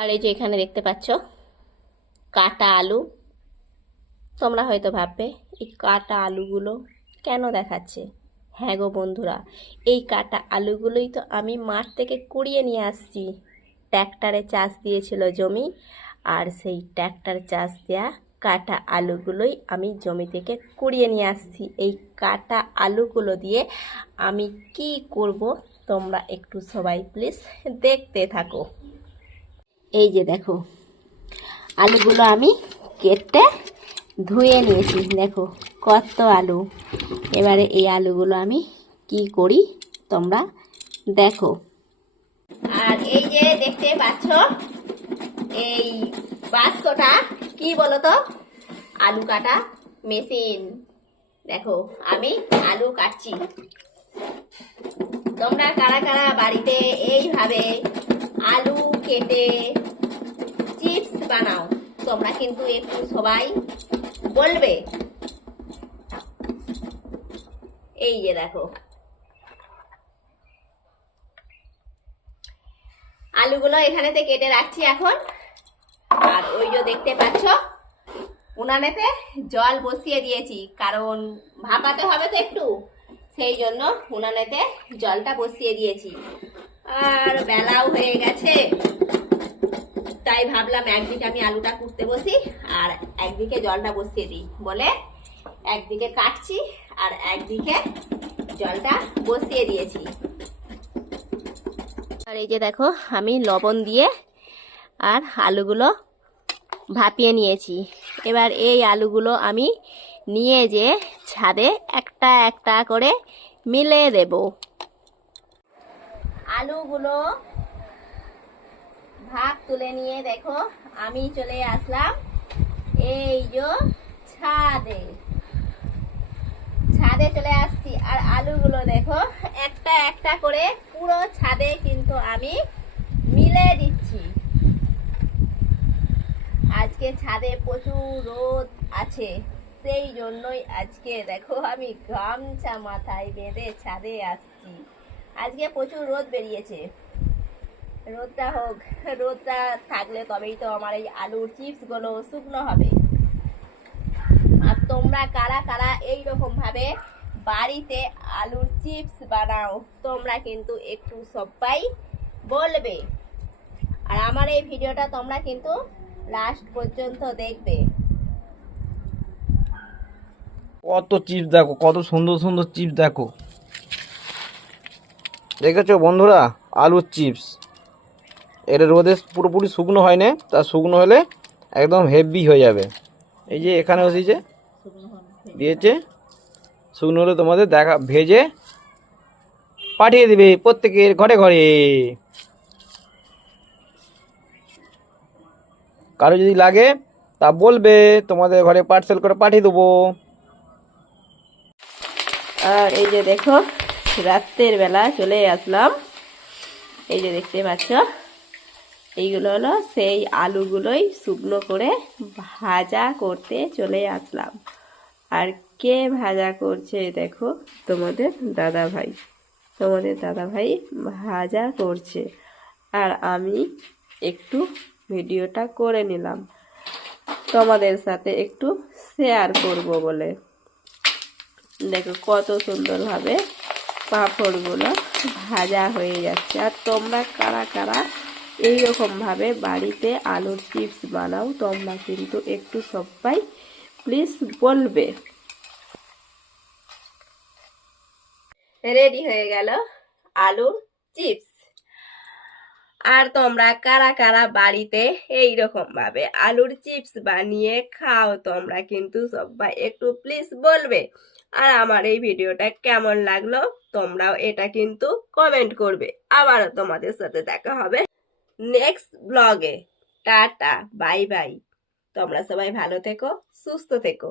আর এই যে এখানে দেখতে পাচ্ছ, কাটা আলু। তোমরা হয়তো ভাববে, এই কাটা আলুগুলো কেন দেখাচ্ছে? হ্যাঁ গো বন্ধুরা, এই কাটা আলুগুলোই তো আমি মাঠ থেকে কুড়িয়ে নিয়ে আসছি। ট্র্যাক্টরে চাষ দিয়েছিল জমি, আর সেই ট্র্যাক্টর চাষ দেওয়া কাটা আলুগুলোই আমি জমি থেকে কুড়িয়ে নিয়ে আসছি। এই কাটা আলুগুলো দিয়ে আমি কি করব, তোমরা একটু সবাই প্লিজ দেখতে থাকো। এই যে দেখো, আলুগুলো আমি কেটে ধুয়ে নিয়েছি। দেখো, কত আলু। এবারে এই আলুগুলো আমি কি করি তোমরা দেখো। আর এই যে দেখতে পাচ্ছ, এই বাস্কটা, কি বলো তো আলু কাটা মেশিন। দেখো, আমি আলু কাটছি। তোমরা কারা কারা বাড়িতে এইভাবে আলু কেটে চিপস বানাও। তোমরা কিন্তু একটু সবাই বলবে। এই যে দেখো। আলুগুলো এখানেতে কেটে রাখছি এখন। আর ওই যে দেখতে পাচ্ছ, উনানেতে জল বসিয়ে দিয়েছি। কারণ ভাপাতে হবে তো একটু। সেই জন্য উনানেতে জলটা বসিয়ে দিয়েছি। আর বেলাও হয়ে গেছে। তাই ভাবলাম একদিকে আমি আলুটা কুটতে বসি, আর একদিকে জলটা বসিয়ে দিই। বলে একদিকে কাটছি, আর একদিকে জলটা বসিয়ে দিয়েছি। আর এই যে দেখো, আমি লবণ দিয়ে আর আলুগুলো ভাপিয়ে নিয়েছি। এবার এই আলুগুলো আমি নিয়ে যে ছাদে একটা একটা করে মিলে দেব। আলুগুলো ভাগ তুলে নিয়ে দেখো, আমি চলে আসলাম। এই যে ছাদে। ছাদে চলে আসছি। আর আলুগুলো দেখো, একটা একটা করে পুরো ছাদে কিন্তু আমি মিলে দিচ্ছি। আজকে ছাদে প্রচুর রোদ আছে, সেই জন্যই আজকে দেখো আমি গামছা মাথায় বেঁধে ছাদে আসছি। আজকে প্রচুর রোদ বেরিয়েছে। রোদটা হোক, রোদটা থাকলে তবেই তো আমার এই আলুর চিপসগুলো শুকনো হবে। আর তোমরা কারা কারা এই রকম ভাবে বাড়িতে আলুর চিপস বানাও, তোমরা কিন্তু একটু সবাই বলবে। আর আমার এই ভিডিওটা তোমরা কিন্তু লাস্ট পর্যন্ত দেখবে। কত চিপস দেখো, কত সুন্দর সুন্দর চিপস দেখো। দেখেছ বন্ধুরা? আলুর চিপস। এটা রোদে পুরোপুরি শুকনো হয় না তা শুকনো হলে একদম হেভি হয়ে যাবে। এই যে এখানে বসিয়েছে, দিয়েছে, শুকনো হলে তোমাদের দেখা, ভেজে পাঠিয়ে দিবে প্রত্যেকের ঘরে ঘরে। কারও যদি লাগে, তা বলবে, তোমাদের ঘরে পার্সেল করে পাঠিয়ে দেবো। আর এই যে দেখো রাত্রের বেলা চলে আসলাম। এই যে দেখতে পাচ্ছ, এইগুলো হলো সেই আলুগুলোই শুকনো করে ভাজা করতে চলে আসলাম। আর কে ভাজা করছে দেখো, তোমাদের দাদা ভাই তোমাদের দাদা ভাই ভাজা করছে। আর আমি একটু ভিডিওটা করে নিলাম। তোমাদের সাথে একটু শেয়ার করব বলে। দেখো কত সুন্দরভাবে পাঁপড়গুলো ভাজা হয়ে যাচ্ছে। আর তোমরা কারা কারা এইরকমভাবে বাড়িতে আলুর চিপস বানাও, তোমরা কিন্তু একটু সবাই প্লিজ বলবে। রেডি হয়ে গেল আলুর চিপস। আর তোমরা কারা কারা বাড়িতে এই রকম ভাবে আলুর চিপস বানিয়ে খাও, তোমরা কিন্তু সবাই একটু প্লিজ বলবে। আর আমার এই ভিডিওটা কেমন লাগল তোমরাও এটা কিন্তু কমেন্ট করবে। আবারও তোমাদের সাথে দেখা হবে নেক্সট ব্লগে টাটা বাই বাই তোমরা সবাই ভালো থেকো, সুস্থ থেকো।